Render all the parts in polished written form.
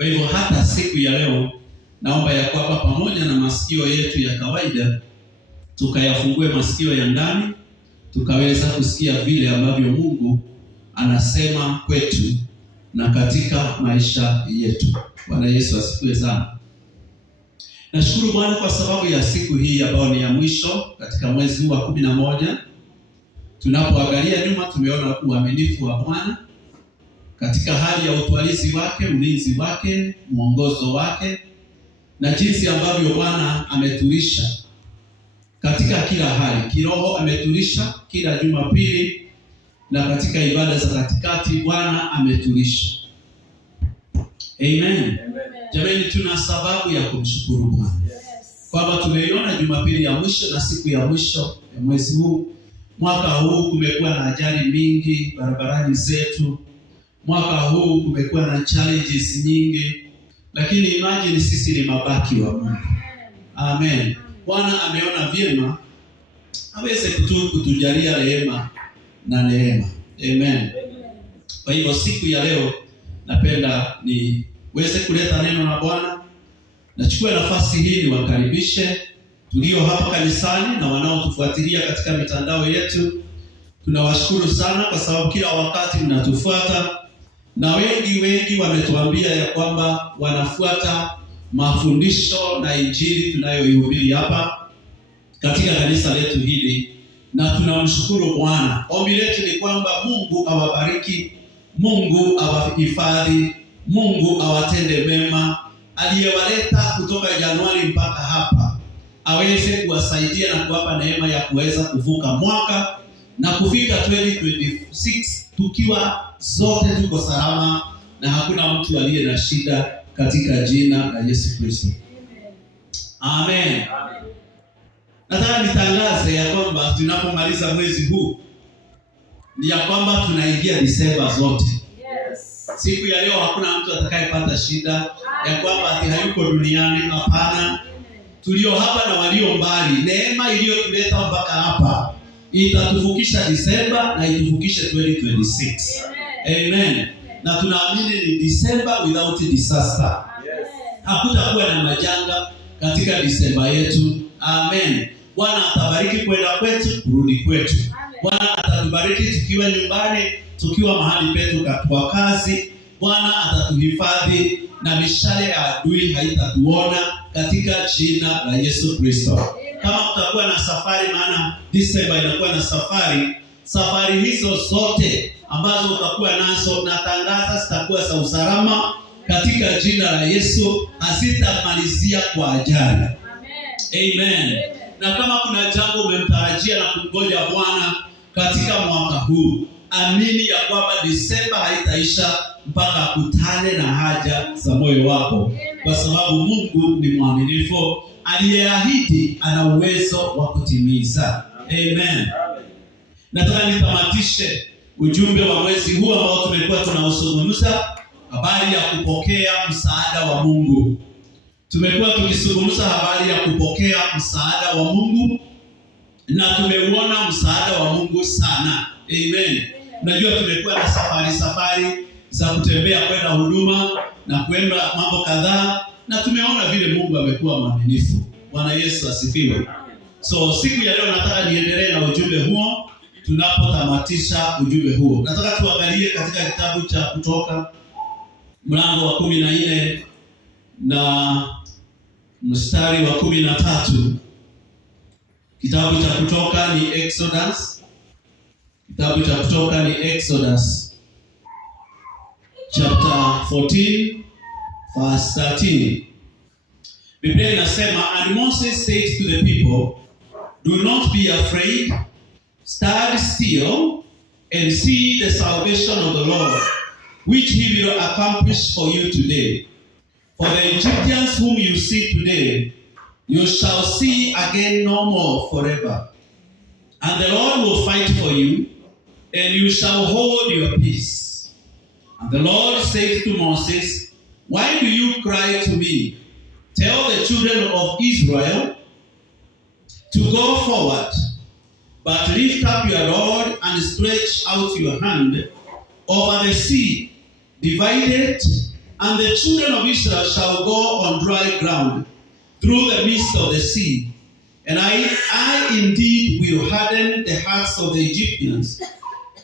Kwa hivyo hata siku ya leo naomba ya kwamba pamoja na masikio yetu ya kawaida tukayafungue masikio ya ndani, tukaweza kusikia vile ambavyo Mungu anasema kwetu na katika maisha yetu. Bwana Yesu asifiwe sana. Nashukuru Bwana kwa sababu ya siku hii ambayo ni ya mwisho katika mwezi wa 11. Tunapoangalia nyuma tumeona uaminifu wa Bwana katika hali ya utwalizi wake, ulinzi wake, mwongozo wake na jinsi ambavyo Bwana ametulisha katika kila hali. Kiroho ametulisha kila Jumapili na katika ibada za katikati Bwana ametulisha. Amen. Jamani, tuna sababu ya kumshukuru Bwana. Kwamba tumeiona Jumapili ya mwisho na siku ya mwisho ya mwezi huu. Mwaka huu kumekuwa na ajali mingi barabarani zetu. Mwaka huu kumekuwa na challenges nyingi. Lakini imagine sisi ni mabaki wa Mungu. Amen. Bwana ameona vyema aweze kutujalia rehema na neema. Amen. Kwa hivyo siku ya leo napenda niweze kuleta neno la Bwana. Nachukua nafasi hii niwakaribishe tulio hapa kanisani na wanaotufuatilia katika mitandao yetu. Tunawashukuru sana kwa sababu kila wakati mnatufuata, na wengi wametuambia ya kwamba wanafuata mafundisho na injili tunayoihubiri hapa katika kanisa letu hili, na tunamshukuru Bwana. Ombi letu ni kwamba Mungu awabariki, Mungu awahifadhi, Mungu awatende mema. Aliyewaleta kutoka Januari mpaka hapa aweze kuwasaidia na kuwapa neema ya kuweza kuvuka mwaka na kufika 2026 tukiwa zote tuko salama na hakuna mtu aliye na shida katika jina la Yesu Kristo. Amen. Nataka nitangaze ya kwamba tunapomaliza mwezi huu ni ya kwamba tunaingia Disemba zote. Siku ya leo hakuna mtu atakayepata shida ya kwamba ati hayuko duniani. Hapana. Tulio hapa na walio mbali, neema iliyotuleta mpaka hapa itatuvukisha Disemba na ituvukishe 2026. Amen. Na tunaamini ni Disemba without disaster. Hakutakuwa na majanga katika Disemba yetu. Amen. Bwana atabariki kwenda kwetu, kurudi kwetu. Bwana atatubariki tukiwa nyumbani, tukiwa mahali petu kwa kazi. Bwana atatuhifadhi na mishale ya adui haitatuona katika jina la Yesu Kristo. Kama tutakuwa na safari, maana Disemba inakuwa na safari hizo zote ambazo utakuwa nazo natangaza zitakuwa za usalama katika jina la Yesu, hazitamalizia kwa ajali. Amen. Na kama kuna jambo umemtarajia na kungoja Bwana katika mwaka huu, amini ya kwamba Disemba haitaisha mpaka kutane na haja za moyo wako, kwa sababu Mungu ni mwaminifu. Aliyeahidi ana uwezo wa kutimiza. Amen. Nataka nitamatishe ujumbe wa mwezi huu ambao tumekuwa tunauzungumza habari ya kupokea msaada wa Mungu. Tumekuwa tukizungumza habari ya kupokea msaada wa Mungu na tumeuona msaada wa Mungu sana. Amen. Unajua tumekuwa na safari za kutembea kwenda huduma na kwenda mambo kadhaa, na tumeona vile Mungu amekuwa mwaminifu. Bwana Yesu asifiwe. So siku ya leo nataka niendelee na ujumbe huo. Tunapotamatisha ujumbe huo, nataka tuangalie katika kitabu cha Kutoka mlango wa 14 na mstari wa 13. Kitabu cha Kutoka ni Exodus. Kitabu cha Kutoka ni Exodus chapter 14 verse 13. Biblia inasema, and Moses said to the people, do not be afraid, stand still and see the salvation of the Lord, which he will accomplish for you today. For the Egyptians whom you see today, you shall see again no more forever. And the Lord will fight for you, and you shall hold your peace. And the Lord said to Moses, why do you cry to me? Tell the children of Israel to go forward, but lift up your rod and stretch out your hand over the sea, divide it, And the children of Israel shall go on dry ground through the midst of the sea. And I indeed will harden the hearts of the Egyptians,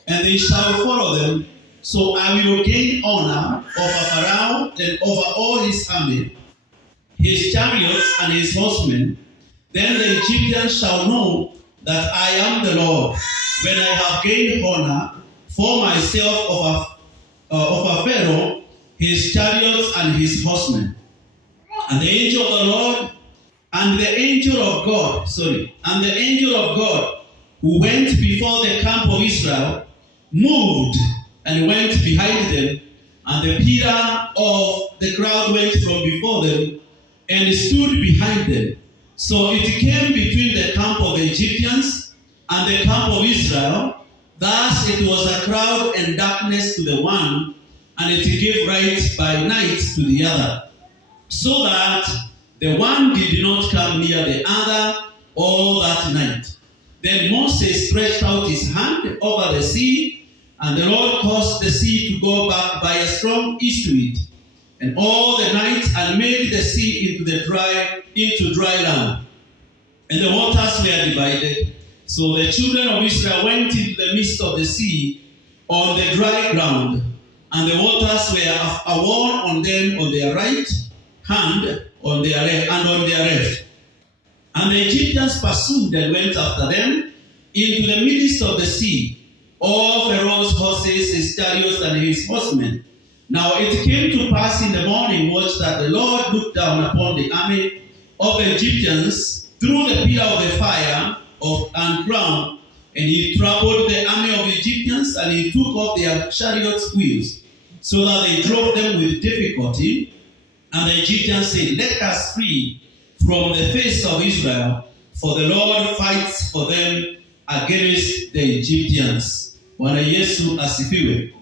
and they shall follow them. So I will gain honor over Pharaoh and over all his army, his chariots and his horsemen. Then the Egyptians shall know that I am the Lord, when I have gained honor for myself over Pharaoh, his chariots and his horsemen. And the angel of the Lord and the angel of God who went before the camp of Israel moved and went behind them, and the pillar of the cloud went from before them and stood behind them. So it came between the camp of the Egyptians and the camp of Israel. Thus it was a cloud and darkness to the one, and it gave light by night to the other, so that the one did not come near the other all that night. Then Moses stretched out his hand over the sea, and the Lord caused the sea to go back by a strong east wind, and all the night, and made the sea into dry land. And the waters were divided. So the children of Israel went into the midst of the sea on the dry ground, and the waters were a wall on them on their right hand, on their left. And the Egyptians pursued and went after them into the midst of the sea, all Pharaoh's horses, his chariots, and his horsemen. Now it came to pass in the morning watch that the Lord looked down upon the army of the Egyptians through the pillar of the fire and cloud, and he troubled the army of the Egyptians, and he took off their chariots' wheels, so that they drove them with difficulty. And the Egyptians said, "Let us flee from the face of Israel, for the Lord fights for them against the Egyptians." Bwana Yesu asifiwe.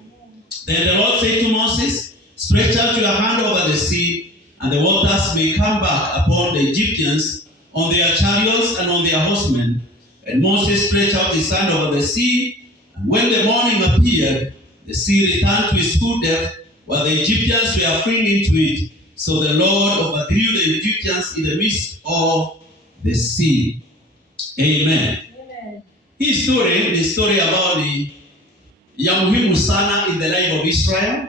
Then the Lord said to Moses, "Stretch out your hand over the sea, and the waters may come back upon the Egyptians, on their chariots and on their horsemen." And Moses stretched out his hand over the sea, and when the morning appeared, the sea returned to its full depth, while the Egyptians were fleeing into it. So the Lord overthrew the Egyptians in the midst of the sea. Amen. Hii story ni story ambayo ni ya muhimu sana in the life of Israel.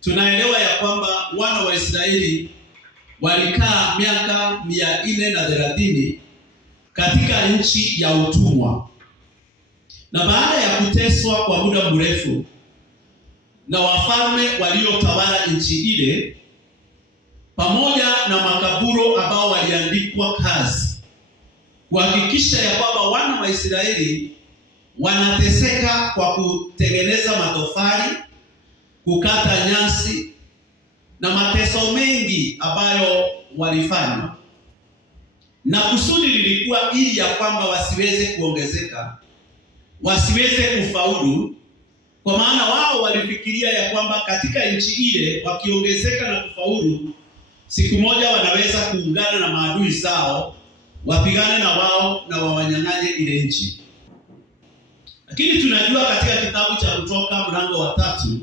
Tunaelewa ya kwamba wana wa Israeli walikaa miaka 430 katika nchi ya utumwa. Na baada ya kuteswa kwa muda mrefu na wafalme waliotawala nchi ile, pamoja na makaburu ambao waliandikwa kazi kuhakikisha ya kwamba wana wa Israeli wanateseka kwa kutengeneza matofali, kukata nyasi na mateso mengi ambayo walifanya. Na kusudi lilikuwa ili ya kwamba wasiweze kuongezeka, wasiweze kufaulu, kwa maana wao walifikiria ya kwamba katika nchi ile wakiongezeka na kufaulu, siku moja wanaweza kuungana na maadui zao, wapigane na wao na wawanyang'anye ile nchi. Lakini tunajua katika kitabu cha Kutoka mlango wa 3,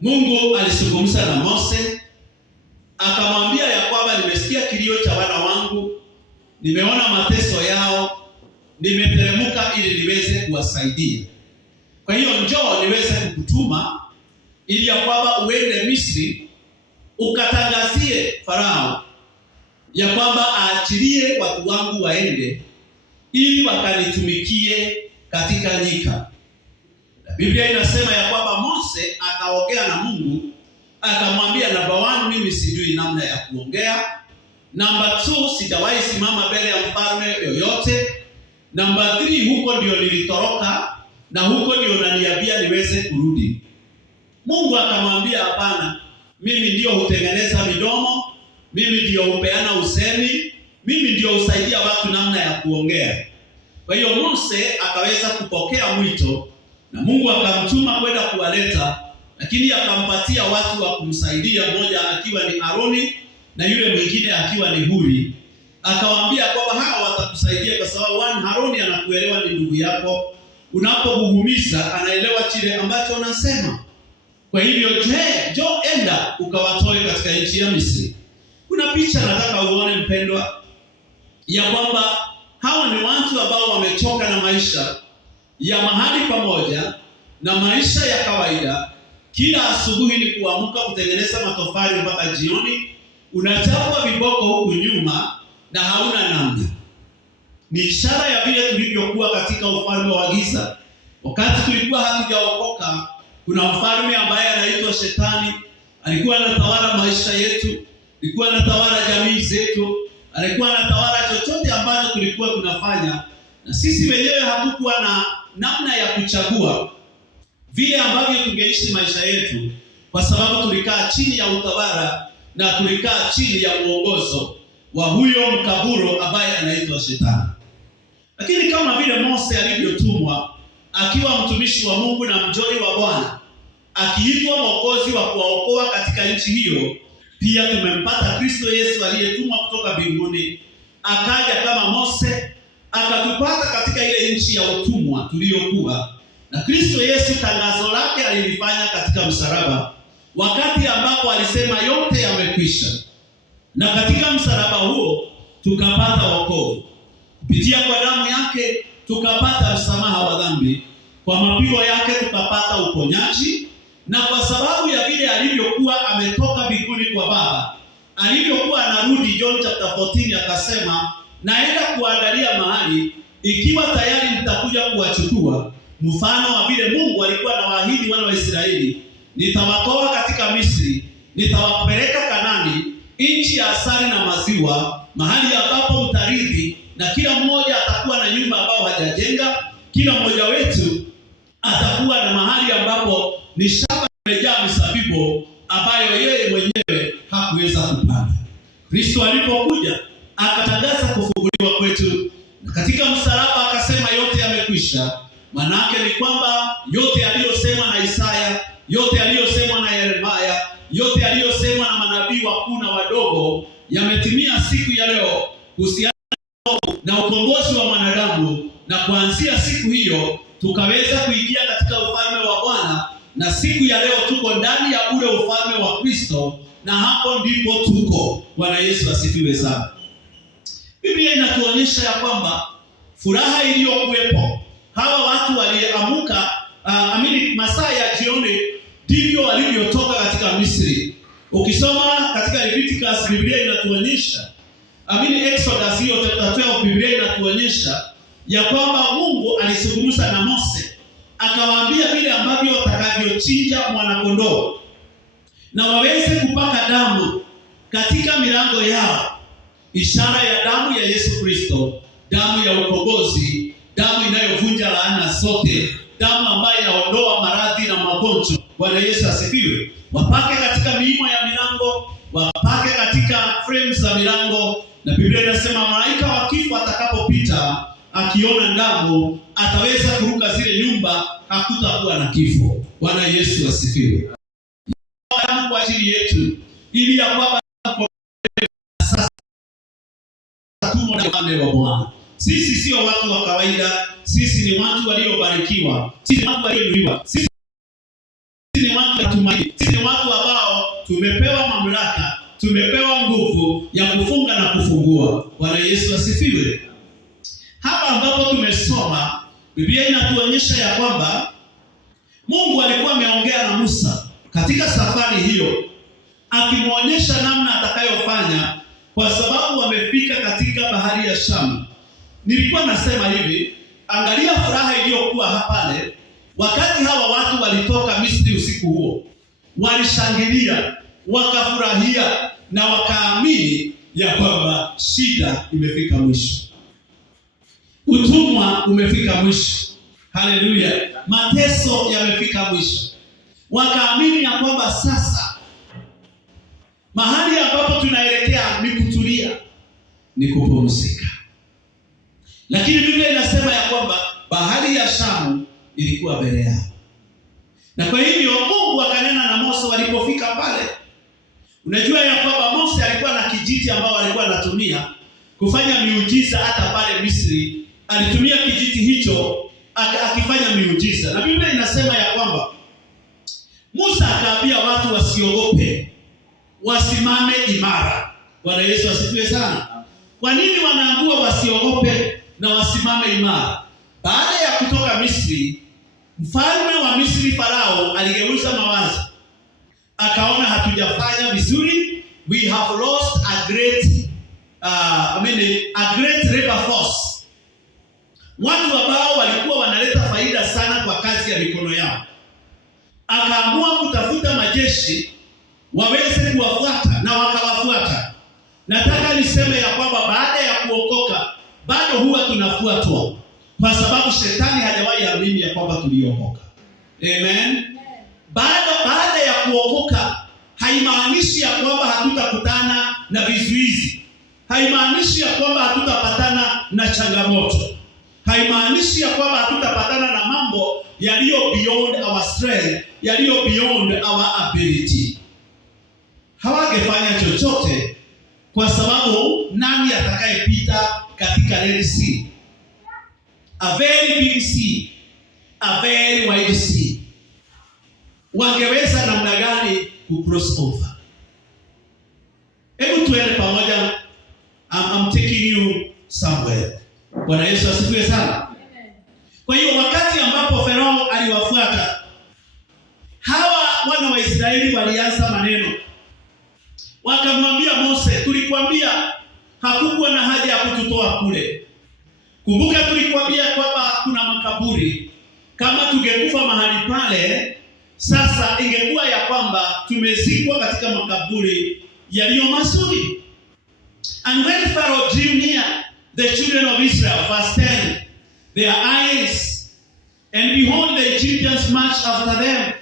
Mungu alizungumza na Mose, akamwambia ya kwamba nimesikia kilio cha wana wangu, nimeona mateso yao, nimeteremka ili niweze kuwasaidia. Kwa hiyo njoo niweze kukutuma ili ya kwamba uende Misri ukatangazie Farao ya kwamba aachilie watu wangu waende ili wakanitumikie katika nyika. Biblia inasema ya kwamba Mose akaongea na Mungu, akamwambia namba 1, mimi sijui namna ya kuongea. Namba 2, sijawahi simama mbele ya mfalme yoyote. Namba 3, huko ndio nilitoroka na huko ndio unaniambia niweze kurudi. Mungu akamwambia hapana, mimi ndio hutengeneza midomo, mimi ndio hupeana usemi, mimi ndio husaidia watu namna ya kuongea. Kwa hiyo Mose akaweza kupokea mwito na Mungu akamtuma kwenda kuwaleta, lakini akampatia watu wa kumsaidia, mmoja akiwa ni Aroni na yule mwingine akiwa ni Huri. Akawaambia kwamba hawa watakusaidia kwa sababu Aroni anakuelewa, ni ndugu yako. Unapohugumiza anaelewa kile ambacho unasema. Kwa hivyo enda ukawatoe katika nchi ya Misri. Kuna picha nataka uone mpendwa, ya kwamba hawa ni watu ambao wamechoka na maisha ya mahali pamoja na maisha ya kawaida. Kila asubuhi ni kuamka kutengeneza matofali mpaka jioni, unachapwa viboko huku nyuma na hauna namna. Ni ishara ya vile tulivyokuwa katika ufalme wa giza. Wakati tulikuwa hatujaokoka, kuna mfalme ambaye anaitwa Shetani. Alikuwa anatawala maisha yetu, alikuwa anatawala jamii zetu, alikuwa anatawala chochote ambacho tulikuwa tunafanya, na sisi wenyewe hatukuwa na namna ya kuchagua vile ambavyo tungeishi maisha yetu, kwa sababu tulikaa chini ya utawala na tulikaa chini ya uongozo wa huyo mkaburo ambaye anaitwa Shetani. Lakini kama vile Mose alivyotumwa akiwa mtumishi wa Mungu na mjoli wa Bwana, akiitwa mwokozi wa kuwaokoa katika nchi hiyo, pia tumempata Kristo Yesu aliyetumwa kutoka mbinguni, akaja kama Mose, akatupata katika ile nchi ya utumwa tuliyokuwa. Na Kristo Yesu tangazo lake alilifanya katika msalaba, wakati ambapo alisema yote yamekwisha. Na katika msalaba huo tukapata wokovu. Kupitia kwa damu yake tukapata msamaha wa dhambi, kwa mapigo yake tukapata uponyaji. Na kwa sababu ya vile alivyokuwa ametoka mbinguni kwa Baba, alivyokuwa anarudi, John chapter 14 akasema, naenda kuandalia mahali, ikiwa tayari nitakuja kuwachukua, mfano wa vile Mungu alikuwa anawaahidi wana wa Israeli, nitawatoa katika Misri, nitawapeleka Kanani, nchi ya asali na maziwa, mahali ambapo mtarithi, na kila mmoja atakuwa na nyumba ambao hajajenga. Kila mmoja wetu atakuwa na mahali ambapo ni shamba limejaa mizabibu ambayo yeye mwenyewe hakuweza kupanda. Kristo alipokuja akatangaza kufunguliwa kwetu, na katika msalaba akasema yote yamekwisha. Manake ni kwamba yote aliyosema na Isaya, yote aliyosema na Yeremia, yote aliyosema na manabii wakuu na wadogo yametimia siku ya leo kuhusiana na ukombozi wa mwanadamu. Na kuanzia siku hiyo tukaweza kuingia katika ufalme wa Bwana, na siku ya leo tuko ndani ya ule ufalme wa Kristo, na hapo ndipo tuko. Bwana Yesu asifiwe sana. Biblia inatuonyesha ya kwamba furaha iliyokuwepo, hawa watu waliamka masaa ya jioni, ndivyo walivyotoka katika Misri. Ukisoma katika Leviticus, Biblia inatuonyesha Exodus hiyo chapter 12, Biblia inatuonyesha ya kwamba Mungu alizungumza na Mose, akawaambia vile ambavyo watakavyochinja mwanakondoo na waweze kupaka damu katika milango yao, ishara ya damu ya Yesu Kristo, damu ya ukombozi, damu inayovunja laana zote, damu ambayo inaondoa maradhi na magonjwa. Bwana Yesu asifiwe. Wapake katika miimo ya milango, wapake katika frames za milango. Na Biblia inasema malaika wa kifo atakapopita akiona damu ataweza kuruka zile nyumba, hakutakuwa na kifo. Bwana Yesu asifiwe. Damu kwa ajili yetu, ili ya kwamba sasa tumo na ufalme wa Bwana. Sisi sio watu wa kawaida, sisi ni watu waliobarikiwa, sisi ni watu walioinuliwa, sisi ni watu wa tumaini, sisi ni watu ambao tumepewa mamlaka, tumepewa nguvu ya kufunga na kufungua. Bwana Yesu asifiwe. Hapa ambapo tumesoma, Biblia inatuonyesha ya kwamba Mungu alikuwa ameongea na Musa katika safari hiyo, akimwonyesha namna atakayofanya, kwa sababu wamefika katika bahari ya Shamu. Nilikuwa nasema hivi, angalia furaha iliyokuwa pale wakati hawa watu walitoka Misri. Usiku huo walishangilia, wakafurahia na wakaamini ya kwamba shida imefika mwisho, utumwa umefika mwisho. Haleluya, mateso yamefika mwisho. Wakaamini ya kwamba sasa mahali ambapo tunaelekea ni kutulia, ni kupumzika. Lakini Biblia inasema ya kwamba bahari ya Shamu ilikuwa mbele yao. Na kwa hivyo Mungu akanena na Mose walipofika pale. Unajua ya kwamba Mose alikuwa na kijiti ambao alikuwa anatumia kufanya miujiza hata pale Misri. Alitumia kijiti hicho akifanya miujiza. Na Biblia inasema ya kwamba Musa akaambia watu wasiogope, wasimame imara. Bwana Yesu asifiwe sana. Kwa nini wanaambiwa wasiogope na wasimame imara? Baada ya kutoka Misri, mfalme wa Misri Farao aligeuza mawazo. Akaona hatujafanya vizuri. We have lost a great labor force. Watu ambao walikuwa wanaleta faida sana kwa kazi ya mikono yao. Akaamua kutafuta majeshi waweze kuwafuata, na wakawafuata. Nataka niseme ya kwamba baada ya kuokoka bado huwa tunafuatwa, kwa sababu shetani hajawahi amini ya kwamba tuliokoka. Amen. Baada ya kuokoka haimaanishi ya kwamba hatutakutana na vizuizi. Haimaanishi ya kwamba hatutapatana na changamoto. Haimaanishi ya kwamba hatutapatana na mambo yaliyo beyond our strength, yaliyo beyond our ability. Hawangefanya chochote, kwa sababu nani atakayepita katika Red Sea? A very big sea, a very wide sea. Wangeweza namna gani ku cross over? Hebu tuende pamoja. I'm taking you somewhere. Bwana Yesu asifiwe sana. Kwa hiyo wakati ambapo Farao aliwafuata, hawa wana wa Israeli walianza maneno. Wakamwambia Mose, tulikwambia hakukuwa na haja ya kututoa kule. Kumbuka tulikwambia kwamba kuna makaburi. Kama tungekufa mahali pale, sasa ingekuwa ya kwamba tumezikwa katika makaburi yaliyo mazuri. And when Pharaoh drew near the children of Israel, verse 10, their eyes, and behold, the Egyptians marched after them.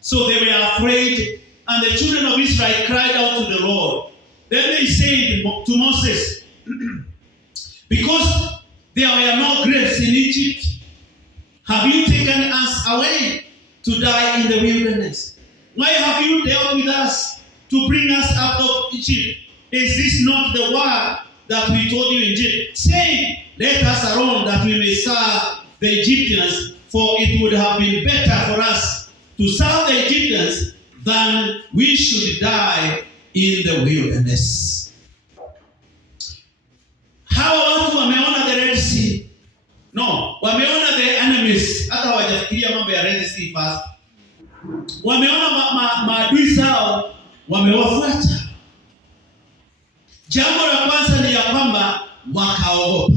So they were afraid, and the children of Israel cried out to the Lord. Then they said to Moses, because there were no graves in Egypt, have you taken us away to die in the wilderness? Why have you dealt with us to bring us out of Egypt? Is this not the word that we told you in Egypt, saying, let us alone that we may serve the Egyptians, for it would have been better for us to serve the Egyptians than we should die in the wilderness. Hawa watu wameona the Red Sea. No, wameona the enemies. Hata hawajafikiria mambo ya Red Sea first. Wameona maadui zao, wamewafuata. Jambo la kwanza ni ya kwamba wakaogopa.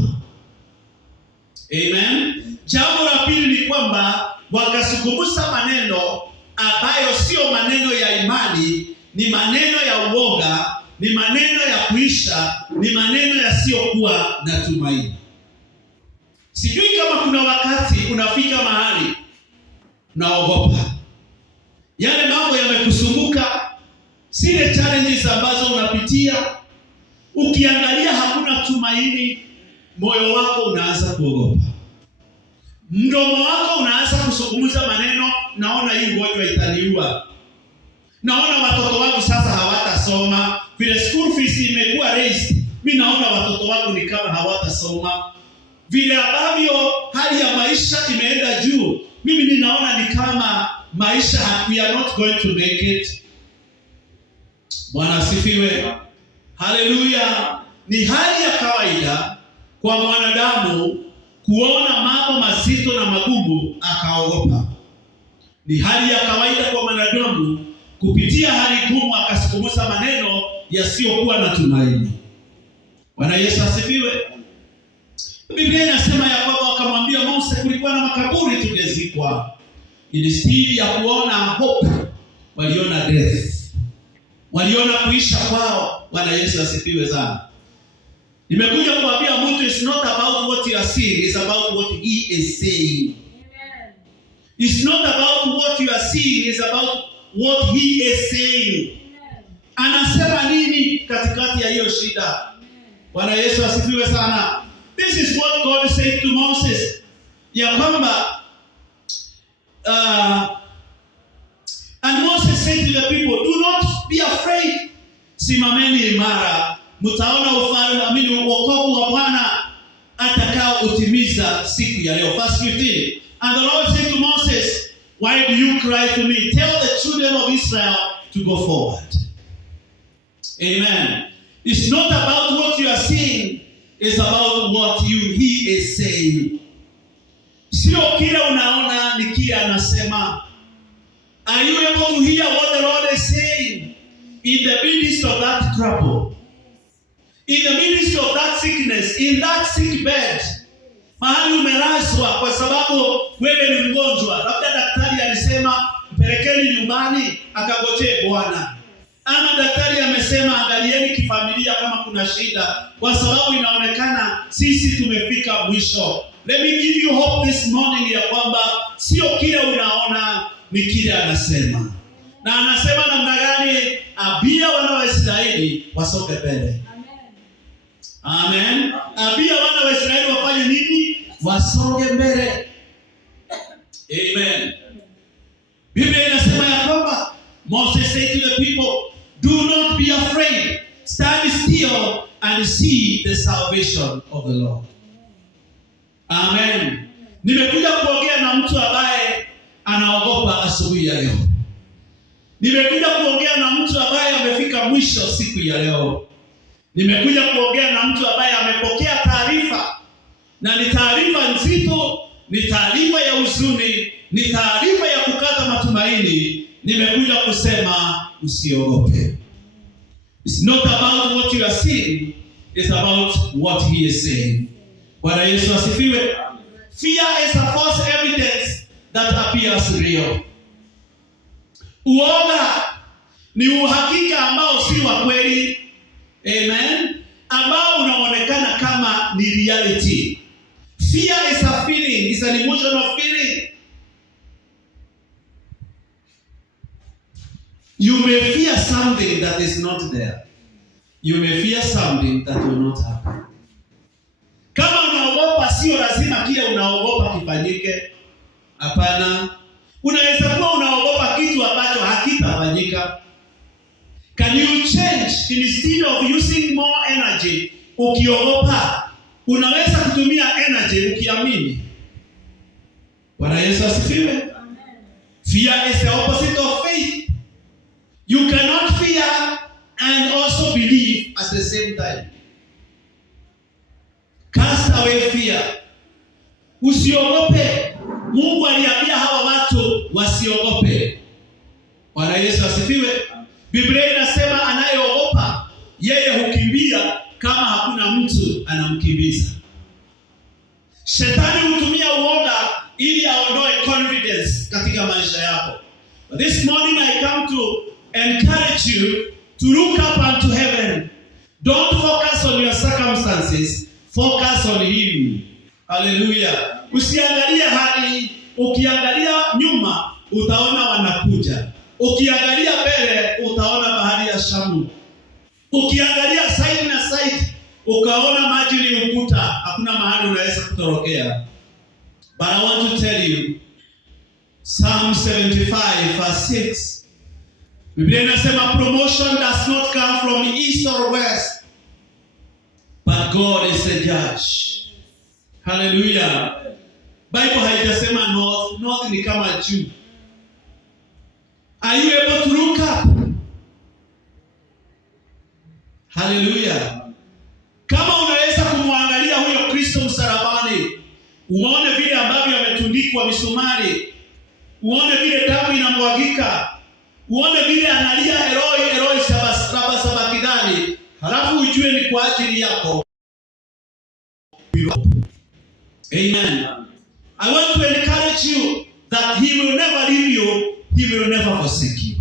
Amen. Jambo la pili ni kwamba wakazungumza maneno ambayo sio maneno ya imani, ni maneno ya uoga, ni maneno ya kuisha, ni maneno yasiyokuwa na tumaini. Sijui kama kuna wakati unafika mahali naogopa. Yale mambo yamekusumbuka, zile challenges ambazo unapitia, ukiangalia hakuna tumaini, moyo wako unaanza kuogopa. Mdomo wako unaanza kuzungumza maneno, naona hii ugonjwa itaniua. Naona watoto wangu sasa hawatasoma, vile school fees imekuwa raised, mimi naona watoto wangu ni kama hawatasoma. Vile ambavyo hali ya maisha imeenda juu, mimi ninaona ni kama maisha, we are not going to make it. Bwana asifiwe. Haleluya. Ni hali ya kawaida kwa mwanadamu kuona mambo mazito na magumu akaogopa. Ni hali ya kawaida kwa mwanadamu kupitia hali ngumu akazungumza maneno yasiyokuwa na tumaini. Bwana Yesu asifiwe. Biblia inasema ya kwamba wakamwambia Mose, kulikuwa na makaburi tungezikwa. Instead ya kuona hope, waliona death. Waliona kuisha kwao. Bwana Yesu asifiwe sana. Nimekuja kuambia mtu, it's not about what you are seeing, it's about what he is saying. Amen. It's not about what you are seeing, it's about what he is saying. Amen. Anasema nini katikati ya hiyo shida? Bwana Yesu asifiwe sana. This is what God said to Moses. Ya kwamba and Moses said to the people, do not be afraid. Simameni imara. Mtaona ufalme, wokovu wa Bwana atakao utimiza siku ya leo. Verse 15. And the Lord said to Moses, Why do you cry to me? Tell the children of Israel to go forward. Amen. It's not about what you are seeing. It's about what he is saying. Sio kile unaona ni kile anasema. Are you able to hear what the Lord is saying? In the midst of that trouble, in the midst of that sickness, in that sick bed, mahali umelazwa kwa sababu wewe ni mgonjwa. Labda daktari alisema mpelekeni nyumbani akagojee Bwana. Ama daktari amesema angalieni kifamilia kama kuna shida, kwa sababu inaonekana sisi tumefika mwisho. Let me give you hope this morning ya kwamba sio kile unaona ni kile anasema. Na anasema namna gani? Abia wana wa Israeli wasonge mbele. Amen. Abia wana wa Israeli wafanye nini? Wasonge mbele. Amen. Biblia inasema ya kwamba Moses said to the people, do not be afraid. Stand still and see the salvation of the Lord. Amen. Nimekuja kuongea na mtu ambaye anaogopa asubuhi ya leo. Nimekuja kuongea na mtu ambaye amefika mwisho siku ya leo. Nimekuja kuongea na mtu ambaye amepokea taarifa, na ni taarifa nzito, ni taarifa ya huzuni, ni taarifa ya kukata matumaini. Nimekuja kusema usiogope. It's not about what you are seeing, it's about what he is saying. Bwana Yesu asifiwe. Fear is a false evidence that appears real. Uoga ni uhakika ambao si wa kweli. Amen. Ambao unaonekana kama ni reality. Fear is a feeling, it's an emotional feeling. You may fear something that is not there. You may fear something that will not happen. Kama unaogopa, sio lazima kile unaogopa kifanyike. Hapana. Unaweza kuwa unaogopa kitu ambacho hakitafanyika. Can you change instead of using more energy? Ukiogopa, unaweza kutumia energy ukiamini. Bwana Yesu asifiwe. Amen. Fear is the opposite of faith. You cannot fear and also believe at the same time. Cast away fear. Usiogope. Mungu aliambia hawa watu wasiogope. Bwana Yesu asifiwe. Biblia inasema anayeogopa yeye hukimbia kama hakuna mtu anamkimbiza. Shetani hutumia uoga ili aondoe confidence katika maisha yako. But this morning I come to encourage you to look up unto heaven. Don't focus on your circumstances, focus on him. Hallelujah. Usiangalie hali, ukiangalia nyuma utaona wanakuja. Ukiangalia mbele utaona bahari ya Shamu. Ukiangalia side na side ukaona maji ni ukuta, hakuna mahali unaweza kutorokea. But I want to tell you, Psalm 75 verse 6. Biblia inasema promotion does not come from east or west, but God is the judge. Hallelujah. Bible haijasema north. North ni kama juu. Are you able to look up? Hallelujah. Kama unaweza kumwangalia huyo Kristo msalabani, uone vile ambavyo ametundikwa misumari, uone vile damu inamwagika, uone vile analia Eloi Eloi sabakthani, halafu ujue ni kwa ajili yako. Amen. I want to encourage you that he will never leave you, he will never forsake you.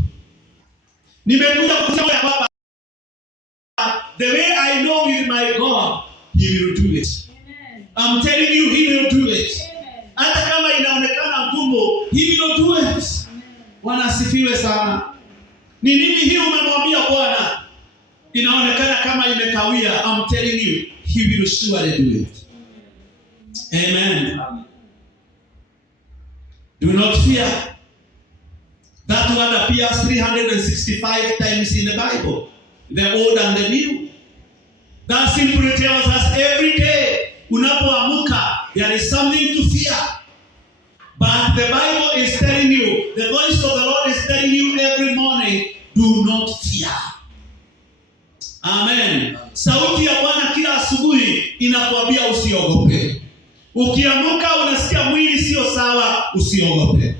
Nimekuja kusema ya kwamba the way I know with my God, he will do it. Amen. I'm telling you, he will do it. Hata kama inaonekana ngumu, he will do it. Bwana asifiwe sana. Ni nini hii umemwambia Bwana? Inaonekana kama imekawia. I'm telling you, he will surely do it. Amen. Do not fear. That word appears 365 times in the Bible, the Old and the New. That simply tells us every day, unapoamka, there is something to fear. But the Bible is telling you, the voice of the Lord is telling you every morning, do not fear. Amen. Sauti ya Bwana kila asubuhi inakuambia usiogope. Ukiamka unasikia mwili sio sawa, usiogope.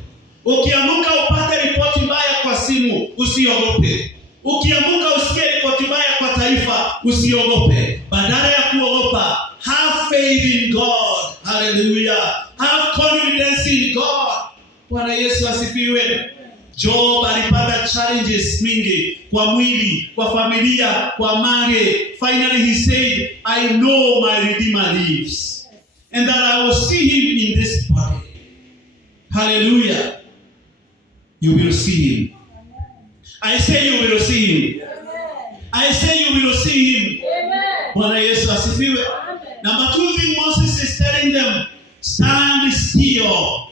Ukiamka upate ripoti mbaya kwa simu, usiogope. Ukiamka usikie ripoti mbaya kwa taifa, usiogope. Badala ya kuogopa, have faith in God. Hallelujah. Have confidence in God. Bwana Yesu asifiwe. Job alipata challenges mingi kwa mwili, kwa familia, kwa mali. Finally he said, I know my Redeemer lives, and that I will see him in this body. Hallelujah. You will see him. I say you will see him. I say you will see him. Bwana Yesu asifiwe. Number 2 thing Moses is telling them, stand still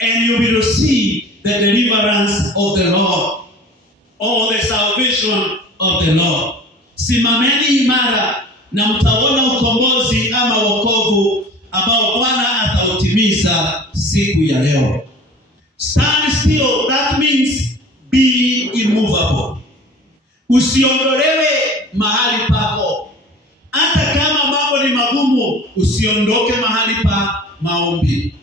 and you will see the deliverance of the Lord, or the salvation of the Lord. Simameni imara na mtaona ukombozi ama wokovu ambao Bwana atautimiza siku ya leo. Stand still, that means be immovable. Usiondolewe mahali pako. Hata kama mambo ni magumu, usiondoke mahali pa maombi.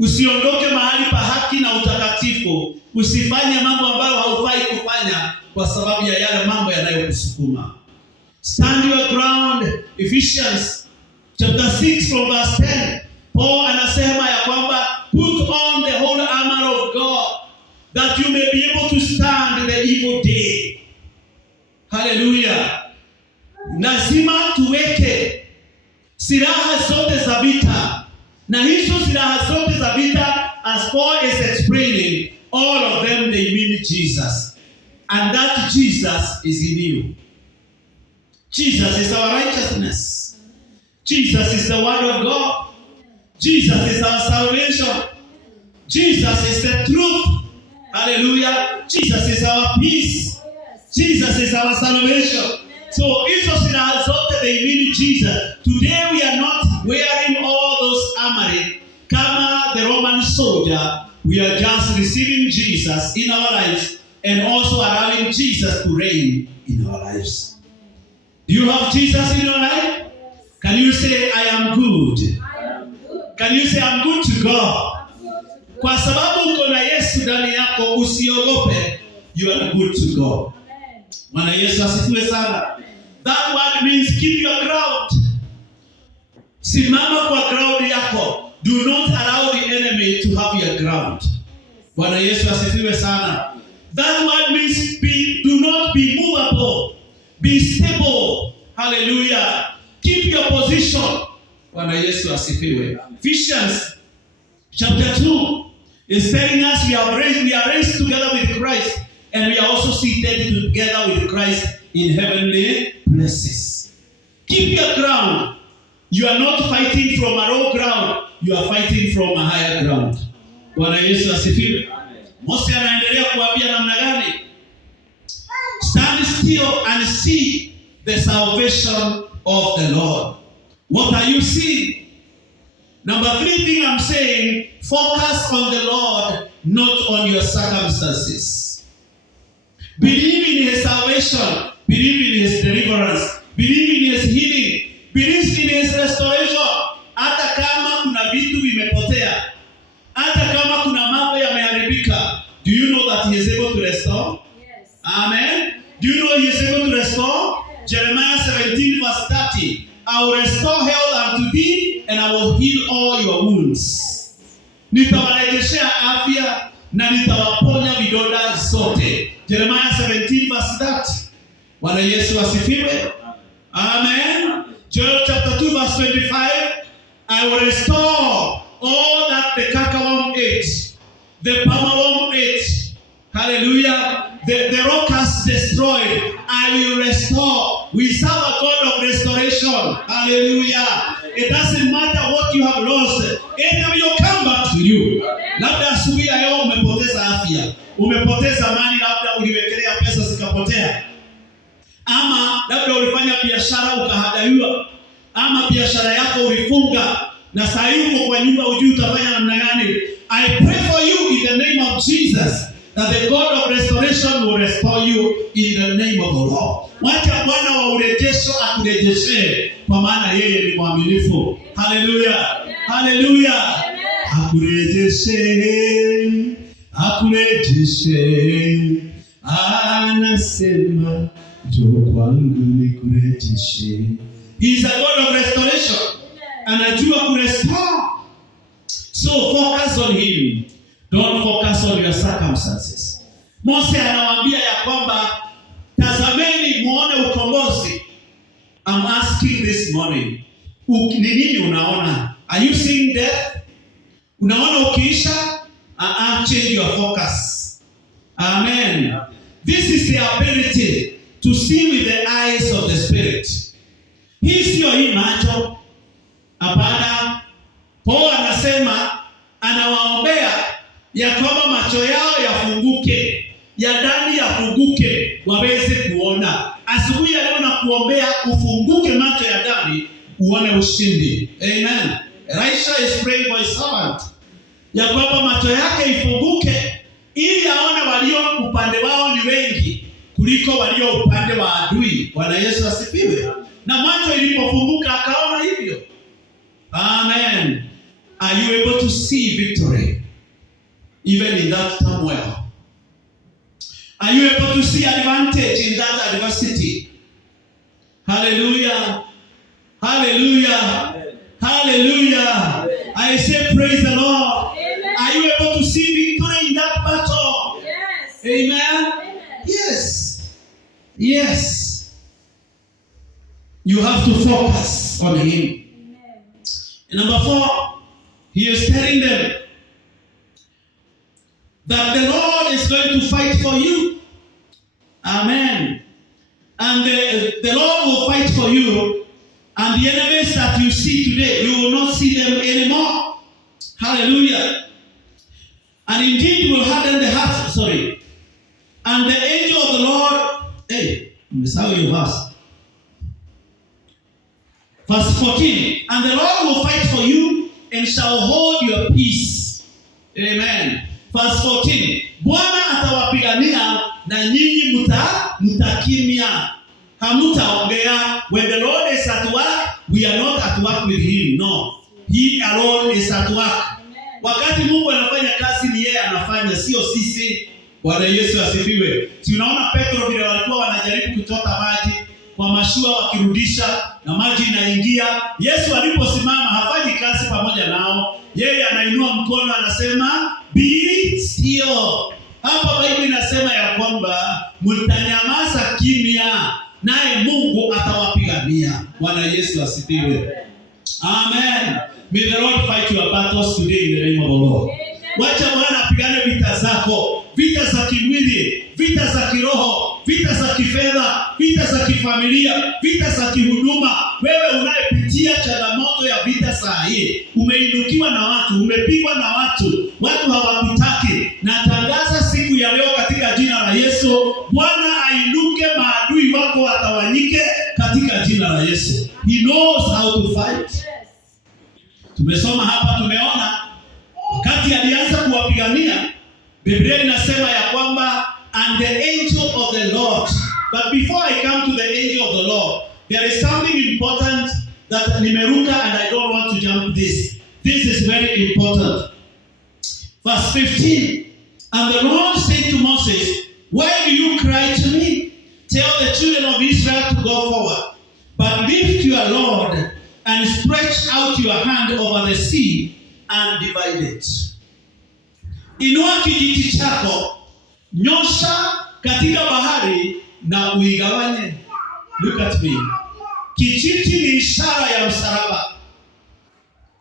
Usiondoke mahali pa haki na utakatifu. Usifanye mambo ambayo haufai kufanya kwa sababu ya yale mambo yanayokusukuma. Stand your ground. Ephesians chapter 6 from verse 10. Paul anasema ya kwamba put on the whole armor of God that you may be able to stand in the evil day. Hallelujah. Lazima tuweke silaha zote za vita. Na hizo silaha zote za vita, as Paul is explaining, all of them they mean Jesus. And that Jesus is in you. Jesus is our righteousness. Jesus is the word of God. Jesus is our salvation. Jesus is the truth. Hallelujah. Jesus is our peace. Jesus is our salvation. So hizo silaha zote they mean Jesus. Today we are not wearing all those armory kama the Roman soldier. We are just receiving Jesus in our lives and also allowing Jesus to reign in our lives. Do you have Jesus in your life? Can you say, I am good? Can you say, I'm good to God? Kwa sababu uko na Yesu ndani yako, usiogope. You are good to God. Bwana Yesu asifiwe sana. That word means keep your ground. Simama kwa ground yako. Do not allow the enemy to have your ground. Bwana Yesu asifiwe sana. That word means do not be movable. Be stable. Hallelujah. Keep your position. Bwana Yesu asifiwe. Ephesians chapter 2 is telling us we are raised together with Christ, and we are also seated together with Christ in heavenly places. Keep your ground. You are not fighting from a low ground. You are fighting from a higher ground. Bwana Yesu asifiwe. Mose anaendelea kuambia namna gani? Stand still and see the salvation of the Lord. What are you seeing? Number 3 thing I'm saying, focus on the Lord, not on your circumstances. Believe in his salvation. Believe in his deliverance. Believe in his healing. Believe in his restoration. Hata kama kuna vitu vimepotea, hata kama kuna mambo yameharibika, do you know that he is able to restore? Yes. Amen. Do you know he is able to restore? Yes. Jeremiah 17 verse 30. I will restore health unto thee, and I will heal all your wounds. Nitawarejeshea afya na nitawaponya vidonda zote. Jeremiah 17 verse 30. Bwana Yesu asifiwe. Amen. Joel chapter 2 verse 25. I will restore all that the cankerworm ate, the palmerworm ate. Hallelujah. The locusts destroyed. I will restore. We serve a God of restoration. Hallelujah. It doesn't matter what you have lost. It will come back to you. Labda asubuhi leo umepoteza afya, umepoteza mali, labda uliwekelea pesa zikapotea. Ama labda ulifanya biashara ukahadaiwa, ama biashara yako ulifunga na sasa uko kwa nyumba hujui utafanya namna gani. I pray for you in the name of Jesus, that the God of restoration will restore you in the name of the Lord. Wacha Bwana wa urejesho akurejeshe, kwa maana yeye ni mwaminifu. Hallelujah. Hallelujah. Akurejeshe, anasema njoo kwangu nikurejeshe. He is a God of restoration. Anajua kurestore. So focus on him. Don't focus on your circumstances. Mose anawaambia ya kwamba tazameni muone ukombozi. I'm asking this morning, ni nini unaona? Are you seeing death? Unaona ukiisha? Change your focus. Amen. This is the ability to see with the eyes of the Spirit. Hii sio hii macho. Hapana. Paul anasema, anawaombea ya kwamba macho yao yafunguke, ya ndani yafunguke, waweze kuona. Asubuhi ya leo nakuombea ufunguke macho ya ndani, uone ushindi. Amen. Elisha is praying for his servant, ya kwamba macho yake ifunguke, ili aone walio upande wao ni wengi kuliko walio upande wa adui. Bwana Yesu asifiwe. Na macho ilipofunguka akaona hivyo. Amen. Are you able to see victory even in that turmoil? Are you able to see advantage in that adversity? Hallelujah. Hallelujah. Hallelujah. I say praise the Lord. Amen. Are you able to see victory in that battle? Yes. Amen. Amen. Yes. Yes. You have to focus on him. Amen. And number 4, he is telling them that the Lord is going to fight for you. Amen. And the Lord will fight for you. And the enemies that you see today, you will not see them anymore. Hallelujah. And indeed will harden the heart. Sorry. And the angel of the Lord, how you verse? Verse 14. And the Lord will fight for you and shall hold your peace. Amen. Verse 14. Bwana atawapigania na nyinyi mtakimia. Hamutaongea. When the Lord is at work, we are not at work with him. No. He alone is at work. Amen. Wakati Mungu anafanya kazi ni yeye anafanya, sio sisi. Bwana Yesu asifiwe. Si unaona Petro vile walikuwa wanajaribu kuchota maji kwa mashua wakirudisha na maji inaingia. Yesu aliposimama hafanyi kazi pamoja nao. Yeye anainua mkono anasema, "Be still." Hapa Biblia inasema ya kwamba mtanyamaza kimya, naye Mungu atawapigania. Bwana Yesu asifiwe. Amen. May the Lord fight your battles today in the name of the Lord. Wacha Bwana apigane vita zako, vita za kimwili, vita za kiroho, vita za kifedha, vita za kifamilia, vita za kihuduma. Wewe unayepitia changamoto ya vita saa hii, umeinukiwa na watu, umepigwa na watu, watu hawakutaki. Natangaza siku ya leo katika jina la Yesu, Bwana ainuke, maadui wako watawanyike katika jina la Yesu. He knows how to fight. Tumesoma hapa, tumeona wakati alianza kuwapigania, Biblia inasema ya kwamba and the angel of the Lord. But before I come to the angel of the Lord, there is something important that nimeruka and I don't want to jump this. This is very important. Verse 15. And the Lord said to Moses, "Why do you cry to me? Tell the children of Israel to go forward. But lift your rod and stretch out your hand over the sea and divide it." Inua kijiti chako, nyosha katika bahari na uigawanye. Look at me. Kijiti ni ishara ya msalaba.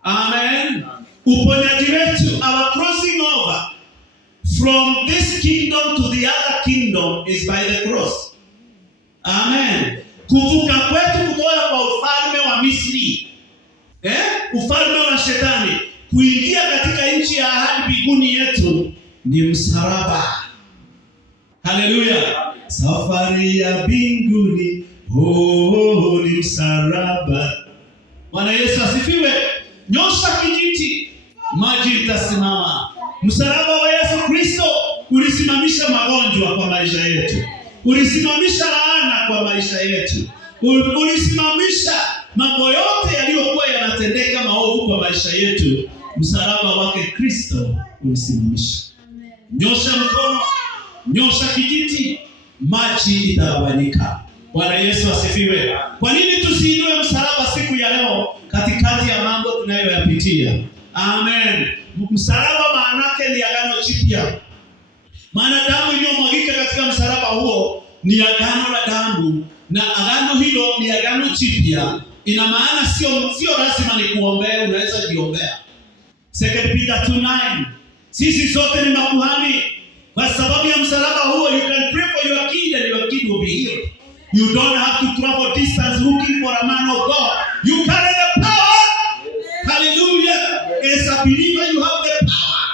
Amen. Uponyaji wetu, our crossing over from this kingdom to the other kingdom is by the cross. Amen. Kuvuka kwetu kutoka kwa ufalme wa Misri, ufalme wa shetani, kuingia katika nchi ya ahadi mbinguni yetu ni msalaba. Haleluya. Safari ya mbinguni, ni msalaba. Bwana Yesu asifiwe. Nyosha kijiti, maji itasimama. Msalaba wa Yesu Kristo ulisimamisha magonjwa kwa maisha yetu. Ulisimamisha laana kwa maisha yetu. Ulisimamisha mambo yote yaliyokuwa yanatendeka maovu kwa maisha yetu. Msalaba wake Kristo ulisimamisha. Nyosha mkono, nyosha kijiti, maji itagawanyika. Bwana Yesu asifiwe. Kwa nini tusiinue msalaba siku ya leo katikati ya mambo tunayoyapitia? Amen. Msalaba maana yake ni agano jipya. Maana damu iliyomwagika katika msalaba huo ni agano la damu, na agano hilo ni agano jipya. Ina maana sio lazima nikuombee, unaweza jiombea. 2 Peter 2:9. Sisi sote ni makuhani. Kwa sababu ya msalaba huo, you can pray for your kid and your kid will be healed. You don't have to travel distance looking for a man of God. You carry the power. Hallelujah. As a believer, you have the power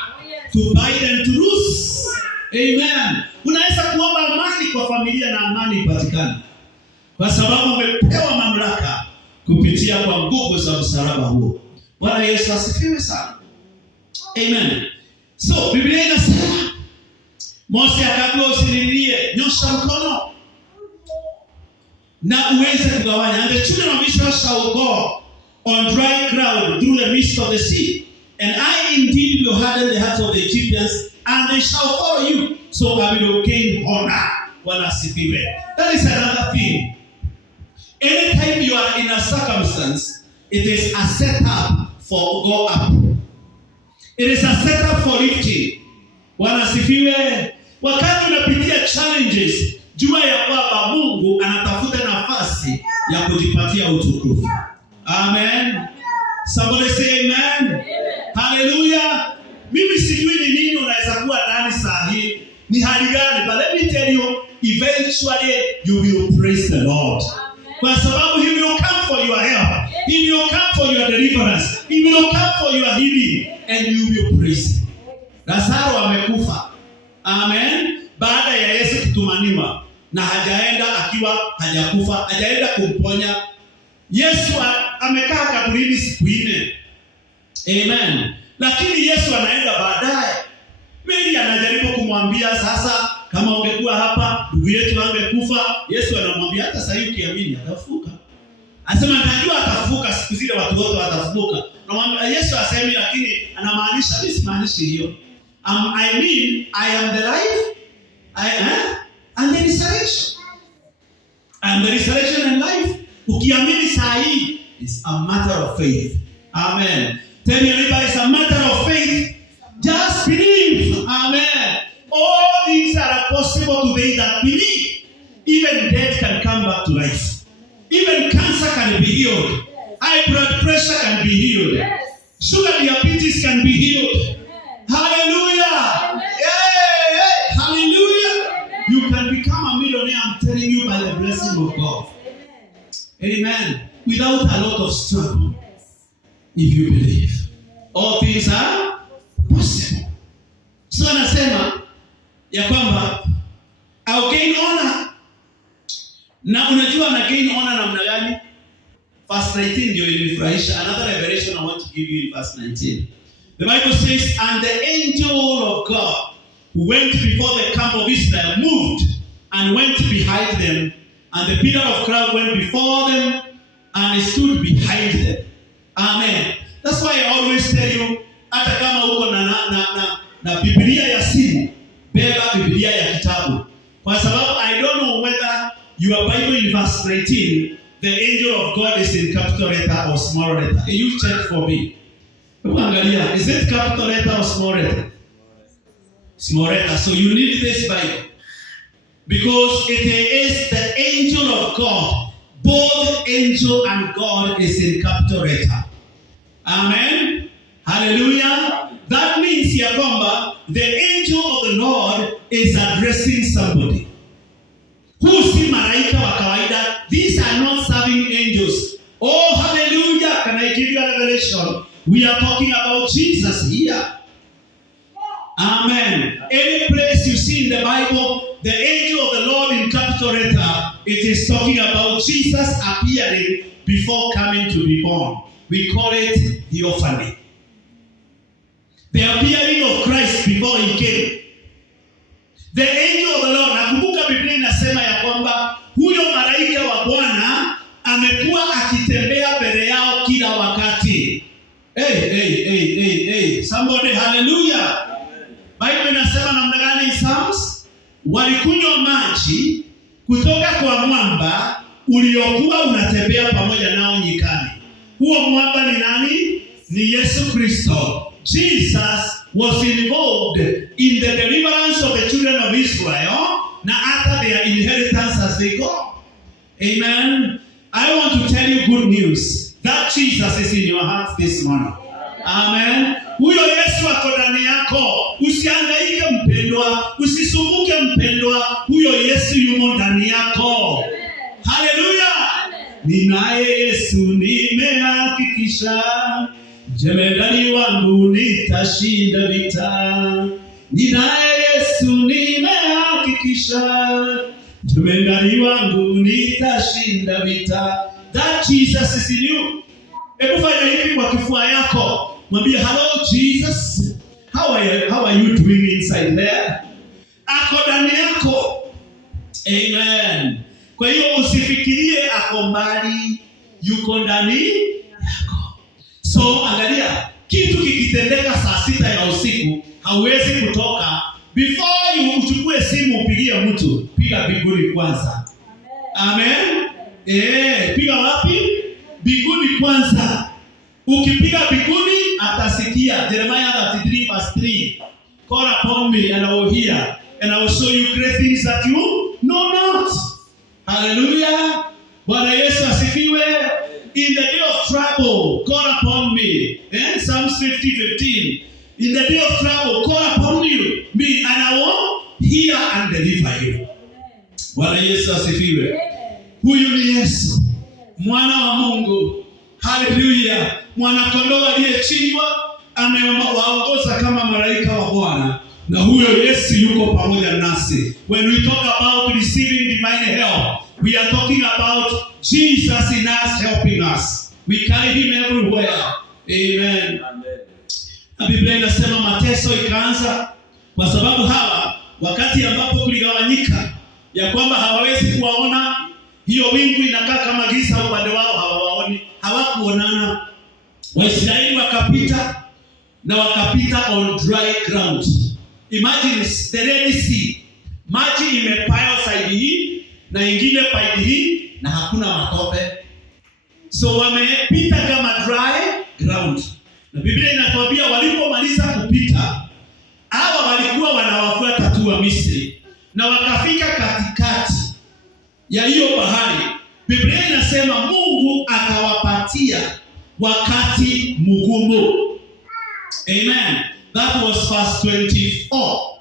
to bind and to loose. Amen. Unaweza kuomba amani kwa familia na amani ipatikane, kwa sababu umepewa mamlaka kupitia kwa nguvu za msalaba huo. Bwana Yesu asifiwe sana. Amen. So, Biblia inasema Mose akaambiwa usililie, nyosha mkono na uweze kugawanya. And the children of Israel shall go on dry ground through the midst of the sea. And I indeed will harden the hearts of the Egyptians, and they shall follow you. So I will gain honor. Bwana asifiwe. That is another thing. Anytime you are in a circumstance, it is a setup for go up. It is a setup for lifting. Bwana asifiwe. Wakati unapitia challenges, jua ya kwamba Mungu anatafuta nafasi ya kujipatia utukufu. Amen. Somebody say amen. Amen. Hallelujah. Mimi sijui ni nini unaweza kuwa ndani saa hii, ni hali gani, but let me tell you, eventually you will praise the Lord. Kwa sababu he will come for your help. He will come for your deliverance. He will come for your healing, and you will praise him. Lazaro amekufa. Amen. Baada ya Yesu kutumaniwa, na hajaenda akiwa hajakufa, hajaenda kumponya. Yesu amekaa kaburini siku 4. Amen. Lakini Yesu anaenda baadaye. Mary anajaribu kumwambia, sasa kama ungekuwa hapa ndugu yetu angekufa. Yesu anamwambia, hata sasa ukiamini atafufuka. Anasema najua atafufuka, siku zile watu wote watafufuka. Na Yesu asemi, lakini anamaanisha, mimi simaanishi hiyo. I mean, I am the life, and the resurrection. I am the resurrection and life. Ukiamini saa hii, it's a matter of faith. Amen. Tell your neighbor, it's a matter of faith. Just believe. Amen. All things are possible to they that believe. Even death can come back to life. Even cancer can be healed. High blood pressure can be healed. Sugar diabetes can be healed. Hallelujah. Hey, hey, hallelujah. You can become a millionaire, I'm telling you, by the blessing of God. Amen. Without a lot of struggle. If you believe, all things are possible. So anasema ya kwamba I'll gain honor. Na unajua na gain honor namna gani? Verse 19 ndio ilinifurahisha. Another revelation I want to give you in verse 19. The Bible says, and the angel of God who went before the camp of Israel moved and went behind them, and the pillar of cloud went before them and stood behind them. Amen. That's why I always tell you, hata kama uko na Biblia ya simu, beba Biblia ya kitabu. Kwa sababu I don't know whether your Bible in verse 19, the angel of God is in capital letter or small letter. Can you check for me? Angalia, is it capital letter or small letter? Small letter. So you need this Bible. Because it is the angel of God. Both angel and God is in capital letter. Amen. Hallelujah. That means ya kwamba the angel of the Lord is addressing somebody. Who si malaika wa kawaida. These are not serving angels. Oh, hallelujah. Can I give you a revelation? We are talking about Jesus here. Amen. Any place you see in the Bible, the angel of the Lord in capital letter, it is talking about Jesus appearing before coming to be born. We call it theophany. The appearing of Christ before he came. The angel of the Lord. Nakumbuka Biblia inasema ya kwamba huyo malaika wa Bwana amekuwa akitembea mbele yao kila wakati. Hey. Somebody hallelujah. Bible inasema namna gani Psalms? Walikunywa maji kutoka kwa mwamba uliokuwa unatembea pamoja nao nyikani. Huo mwamba ni nani? Ni Yesu Kristo. Jesus was involved in the deliverance of the children of Israel, now after their inheritance as they go. Amen. I want to tell you good news. That Jesus is in your heart this morning. Amen. Huyo Yesu ako ndani yako. Usihangaike mpendwa, usisumbuke mpendwa. Huyo Yesu yumo ndani yako. Hallelujah. Ninaye Yesu nimehakikisha, jemedari wangu nitashinda vita. Ninaye Yesu nimehakikisha, jemedari wangu nitashinda vita. That Jesus is in you. Hebu fanya hivi kwa kifua yako. Mwambie, hello Jesus. How are you doing inside there? Ako ndani yako. Amen. Kwa hiyo usifikirie ako mbali, yuko ndani yako. So angalia, kitu kikitendeka saa 6 ya usiku, hauwezi kutoka. Before uchukue simu upigie mtu, piga biguni kwanza. Amen. Piga wapi? Biguni kwanza. Ukipiga biguni atasikia. Jeremiah 33 verse 3. Call upon me and I will hear, and I will show you great things that you know not. Hallelujah. Bwana Yesu asifiwe. In the day of trouble, call upon me. Psalms 50:15. In the day of trouble, call upon me, and I will hear and deliver you. Bwana Yesu asifiwe. Huyu ni Yesu, mwana wa Mungu. Hallelujah. Mwana kondoo aliyechinjwa, amewaongoza kama malaika wa Bwana. Na huyo Yesu yuko pamoja nasi. When we talk about receiving divine help, we are talking about Jesus in us helping us. We carry him everywhere. Amen. Na Biblia inasema mateso ikaanza kwa sababu hawa, wakati ambapo kuligawanyika ya kwamba hawawezi kuwaona, hiyo wingu inakaa kama giza upande wao, hawawaoni, hawakuonana. Waisraeli wakapita na wakapita on dry ground. Imagine the Red Sea. Maji imepaya side hii na ingine side hii na hakuna matope. So wamepita kama dry ground. Na Biblia inatuambia walipomaliza kupita, hawa walikuwa wanawafuata tu wa Misri. Na wakafika katikati ya hiyo bahari. Biblia inasema Mungu akawapatia wakati mgumu. Amen. That was verse 24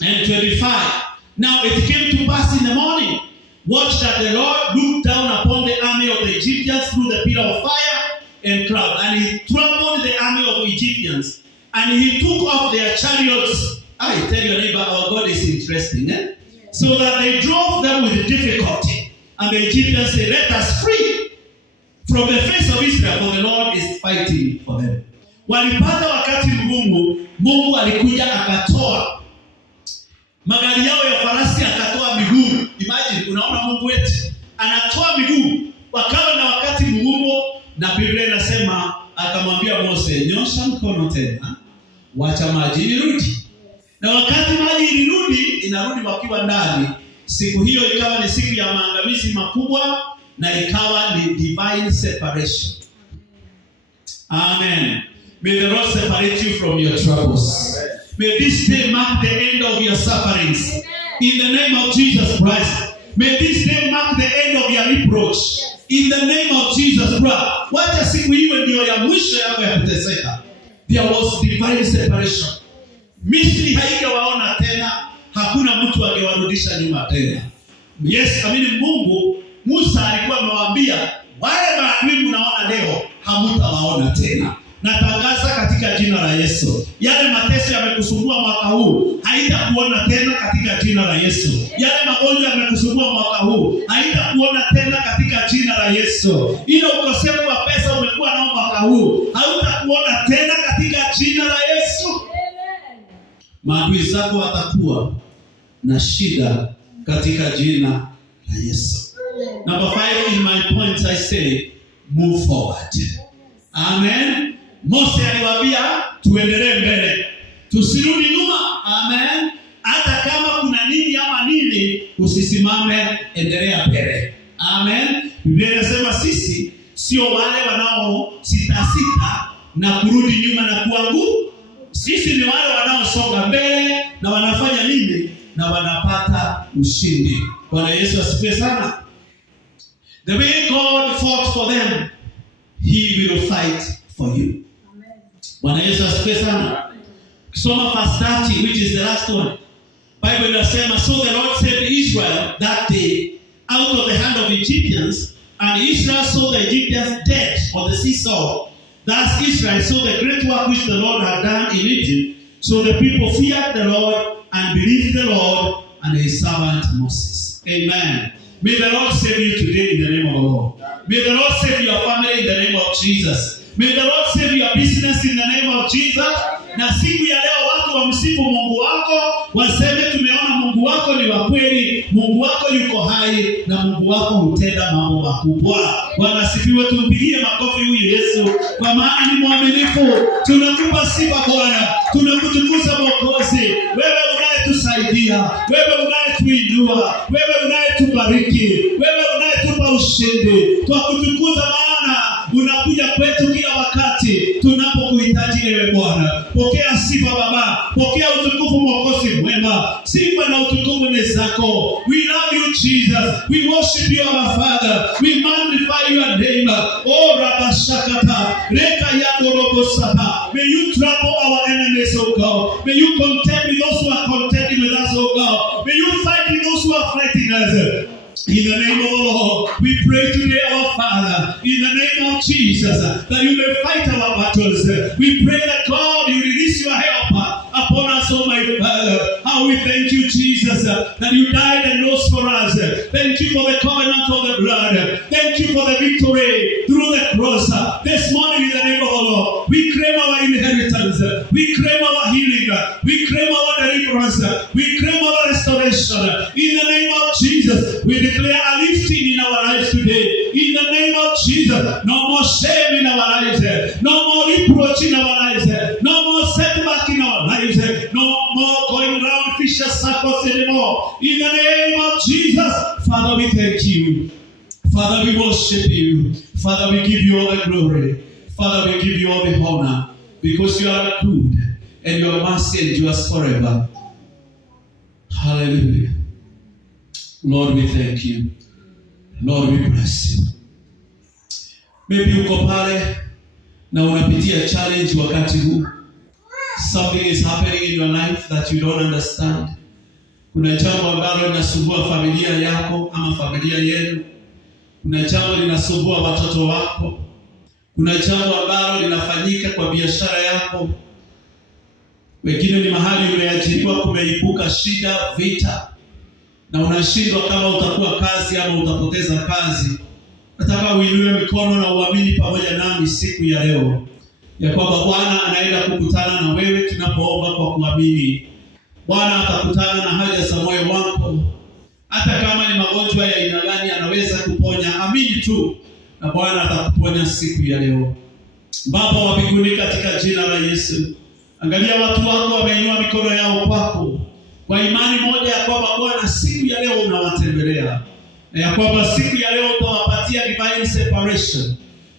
and 25. Now it came to pass in the morning, watch that the Lord looked down upon the army of the Egyptians through the pillar of fire and cloud, and he trampled the army of Egyptians, and he took off their chariots. I tell your neighbor, our God is interesting, so that they drove them with difficulty. And the Egyptians said, let us free from the face of Israel, for the Lord is fighting for them. Walipata wakati mgumu, Mungu alikuja akatoa magari yao ya farasi, akatoa miguu. Imagine, unaona Mungu wetu anatoa miguu. Wakawa na wakati mgumu, na Biblia inasema akamwambia Mose, nyosha mkono tena, wacha maji irudi. Na wakati maji ilirudi, inarudi wakiwa ndani. Siku hiyo ikawa ni siku ya maangamizi makubwa, na ikawa ni divine separation. Amen. May the Lord separate you from your troubles. Amen. May this day mark the end of your sufferings. Amen. In the name of Jesus Christ. May this day mark the end of your reproach. Yes. In the name of Jesus Christ. Wacha siku hiyo ndio ya mwisho yako ya kuteseka. There was divine separation. Misri haijawaona tena, hakuna mtu angewarudisha nyuma tena. Yes, amini Mungu, Musa alikuwa amewaambia, wale maadui mnaona leo hamtawaona tena. Natangaza katika jina la Yesu, yale mateso yamekusumbua mwaka huu haitakuona tena katika jina la Yesu. Yale magonjwa yamekusumbua mwaka huu haitakuona tena katika jina la Yesu. Ile ukosefu wa pesa umekuwa nao mwaka huu hautakuona tena katika jina la Yesu. Maadui zako watakuwa na shida katika jina la Yesu. Number 5 in my points I say move forward. Amen. Mose aliwaambia tuendelee mbele, tusirudi nyuma. Amen. Hata kama kuna nini ama nini, usisimame, endelea mbele. Amen. Biblia inasema sisi sio wale wanao sita na kurudi nyuma na kuanguka. Sisi ni wale wanaosonga mbele na wanafanya nini? Na wanapata ushindi. Bwana Yesu asifiwe sana. The way God fought for them, He will fight for you. Bwana Yesu asifiwe sana. Kisoma verse 30, which is the last one. Bible inasema, so the Lord saved Israel that day out of the hand of Egyptians, and Israel saw the Egyptians dead on the seashore. Thus Israel saw the great work which the Lord had done in Egypt. So the people feared the Lord and believed the Lord and His servant Moses. Amen. May the Lord save you today in the name of the Lord. May the Lord save your family in the name of Jesus. May the Lord save your business in the name of Jesus. Na siku ya leo watu wamsifu Mungu wako, waseme tumeona Mungu wako ni wa kweli, Mungu wako yuko hai na Mungu wako hutenda mambo makubwa. Bwana asifiwe, tumpigie makofi huyu Yesu kwa maana ni mwaminifu. Tunakupa sifa Bwana, tunakutukuza Mwokozi. Wewe unayetusaidia, wewe unayetuinua, wewe unayetubariki, wewe unayetupa ushindi. Twakutukuza maana unakuja kwetu kila wakati tunapokuhitaji wewe Bwana. Pokea sifa Baba, pokea utukufu Mwokozi mwema. Sifa na utukufu ni zako. We love you Jesus. We worship you our Father. We magnify your name. Oh Rabashakata, Reka Yadorobo Saba. May you trample our enemies, oh God. May you contend with those who are contending with us, oh God. May you fight with those who are fighting us. In the name of the Lord, we pray today, our Father, in the name of Jesus, that you may fight our battles. We pray that God, you release your help upon us, oh my Father. How we thank you, Jesus, that you died and rose for us. Thank you for the covenant of the blood. Thank you for the victory through the cross. This morning, in the name of the Lord, we claim our inheritance. We claim our healing. We claim our deliverance. We claim our restoration. In the name of Jesus, we declare a lifting in our lives today. In the name of Jesus, no more shame in our lives. No more reproach in our lives. No more setback in our lives. No more going around vicious circles anymore. In the name of Jesus, Father, we thank you. Father, we worship you. Father, we give you all the glory. Father, we give you all the honor. Because you are good and your mercy endures forever. Hallelujah. Lord, we thank you. Lord, we bless you. Maybe uko pale na unapitia challenge wakati huu. Something is happening in your life that you don't understand. Kuna jambo ambalo linasumbua familia yako ama familia yenu. Kuna jambo linasumbua watoto wako. Kuna jambo ambalo linafanyika kwa biashara yako. Wengine ni mahali umeajiriwa, kumeibuka shida, vita, na unashindwa kama utakuwa kazi ama utapoteza kazi. Nataka uinue mikono na uamini pamoja nami siku ya leo ya kwamba Bwana anaenda kukutana na wewe tunapoomba kwa kuamini. Bwana atakutana na haja za moyo wako. Hata kama ni magonjwa ya aina gani anaweza kuponya, amini tu na Bwana atakuponya siku ya leo. Baba wa mbinguni, katika jina la Yesu, angalia watu wako wameinua mikono yao kwako kwa imani moja ya kwamba Bwana siku ya leo unawatembelea, na ya kwamba siku ya leo utawapatia divine separation,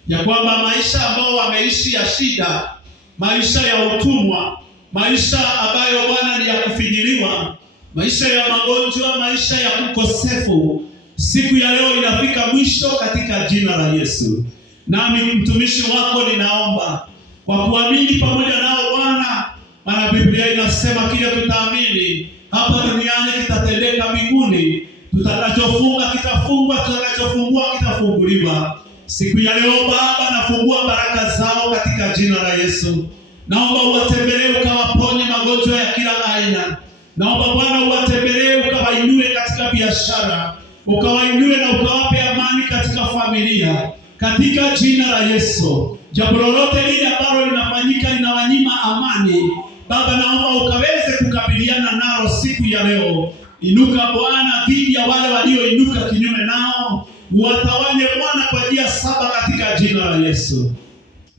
ya kwamba maisha ambao wameishi ya shida, maisha ya utumwa, maisha ambayo Bwana ni ya kufinyiliwa, maisha ya magonjwa, maisha ya ukosefu, siku ya leo inafika mwisho katika jina la Yesu. Nami mtumishi wako ninaomba kwa kuamini pamoja nao Bwana, maana Biblia inasema kile tutaamini hapa duniani kitatendeka mbinguni. Tutakachofunga kitafungwa, tutakachofungua kitafunguliwa. Siku ya leo Baba, nafungua baraka zao katika jina la Yesu. Naomba uwatembelee ukawaponye magonjwa ya kila aina. Naomba Bwana uwatembelee ukawainue katika biashara, ukawainue na ukawape amani katika familia, katika jina la Yesu. Jambo lolote lile ambalo linafanyika linawanyima amani, Baba, naomba ukaweze kukabiliana nalo siku ya leo. Inuka Bwana dhidi ya wale walioinuka kinyume nao. Uwatawanye Bwana kwa njia 7 katika jina la Yesu.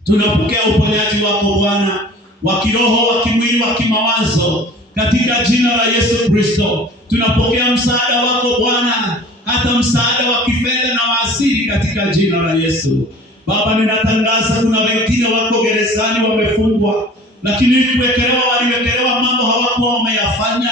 Tunapokea uponyaji wako Bwana, wa kiroho, wa kimwili, wa kimawazo katika jina la Yesu Kristo. Tunapokea msaada wako Bwana, hata msaada wa kifedha na wa asili katika jina la Yesu. Baba, ninatangaza kuna wengine wako gerezani wamefungwa, lakini waliwekelewa mambo hawakuwa wameyafanya,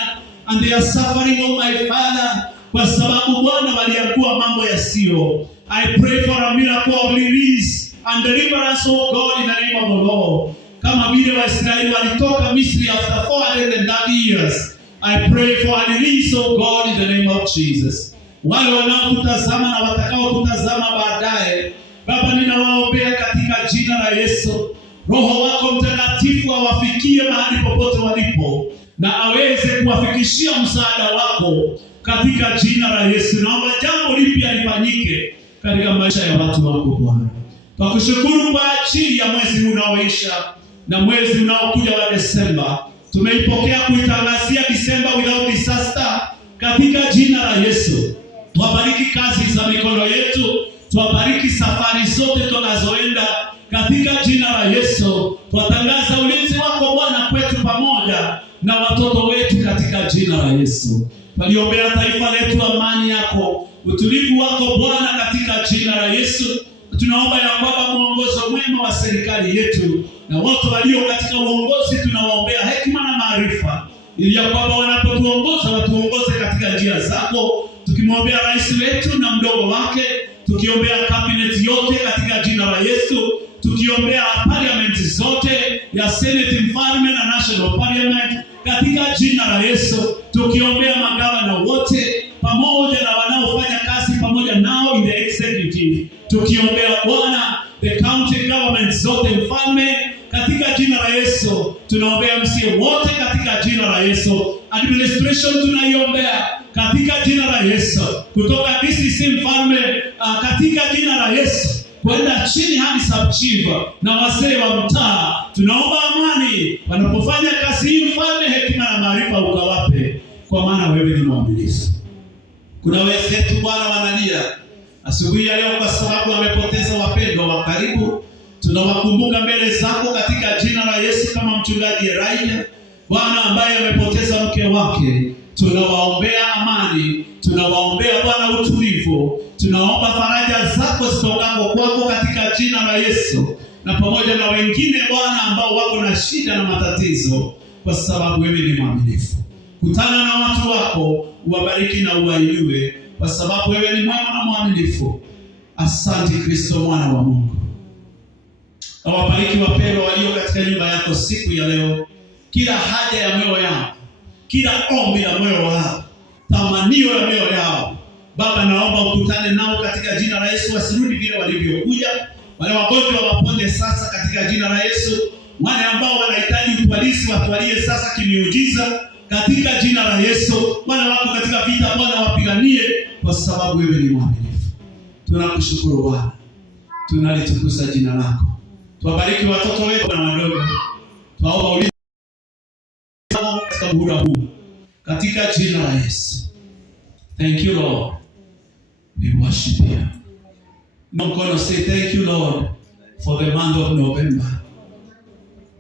and they are suffering, oh my Father, kwa sababu Bwana waliambiwa mambo yasiyo. I pray for a miracle of release and deliverance, oh God, in the name of the Lord. Kama vile Waisraeli walitoka Misri after 430 years, I pray for a release, oh God, in the name of Jesus. Wale wanaotutazama na watakao kutazama baadaye, Baba, ninawaombea katika jina la Yesu. Roho wako Mtakatifu awafikie mahali popote walipo na aweze kuwafikishia msaada wako katika jina la Yesu. Naomba jambo lipya lifanyike katika maisha ya watu wako Bwana. Tukushukuru kwa ajili ya mwezi unaoisha na mwezi unaokuja wa Desemba. Tumeipokea kuitangazia Desemba without disaster katika jina la Yesu. Tuwabariki kazi za mikono yetu, tuwabariki safari zote tunazoenda katika jina la Yesu. Tuwatangaza ulinzi wako Bwana kwetu pamoja na watoto wetu katika jina la Yesu. Tuliombea taifa letu amani yako, utulivu wako Bwana katika jina la Yesu. Tunaomba ya kwamba mwongozo mwema wa serikali yetu na wote walio katika uongozi tunawaombea hekima na maarifa, ili ya kwamba wanapotuongoza watuongoze katika njia zako. Tukimwombea rais wetu na mdogo wake, tukiombea cabinet yote katika jina la Yesu, tukiombea parliament zote ya Senate, Mfalme na National Parliament katika jina la Yesu, tukiombea magavana wote pamoja na wanaofanya kazi pamoja nao in the executive, tukiombea Bwana the county government zote Mfalme katika jina la Yesu. Tunaombea msie wote katika jina la Yesu. Administration tunaiombea katika jina la Yesu, kutoka DCC Mfalme katika jina la Yesu kwenda chini hadi sub-chief na wazee wa mtaa. Tunaomba amani wanapofanya kazi hii Mfalme, hekima na maarifa ukawape, kwa maana wewe ni mwaminifu. Kuna wenzetu Bwana wanalia asubuhi ya leo kwa sababu wamepoteza wapendwa wa karibu. Tunawakumbuka mbele zako katika jina la Yesu, kama mchungaji Elijah Bwana ambaye amepoteza mke wake. Tunawaombea amani, tunawaombea Bwana utulivu, tunaomba faraja zako zitokako kwako katika jina la Yesu, na pamoja na wengine Bwana ambao wako na shida na matatizo, kwa sababu wewe ni mwaminifu. Kutana na watu wako, uwabariki na uwainue, kwa sababu wewe ni mwema na mwaminifu. Asante Kristo mwana wa Mungu. Awabariki wapendwa walio katika nyumba yako siku ya leo. Kila haja ya moyo yao, kila ombi la moyo wao, tamanio la moyo yao, Baba, naomba ukutane nao katika jina la Yesu. Wasirudi vile walivyokuja. Wale wagonjwa wapone sasa katika jina la Yesu. Wale ambao wanahitaji utwalizi watwalie sasa kimiujiza katika jina la Yesu. Wale wako katika vita Bwana wapiganie, kwa sababu wewe ni mwaminifu. Tunakushukuru Bwana, tunalitukuza jina lako. Tuwabariki watoto wetu na wadogo. Tunaomba ulinzi katika muhula huu katika jina la Yesu. Thank you Lord. We worship you. I'm going to say thank you Lord for the month of November.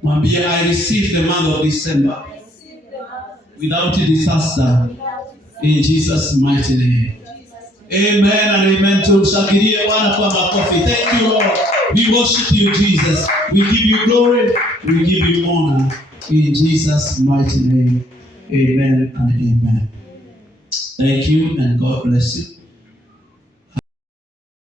Mwambie I receive the month of December without disaster in Jesus mighty name. Amen and amen. Tumshangilie Bwana kwa makofi. Thank you Lord. We worship you Jesus. We give you glory. We give you honor in Jesus mighty name. Amen and amen. Thank you and God bless you.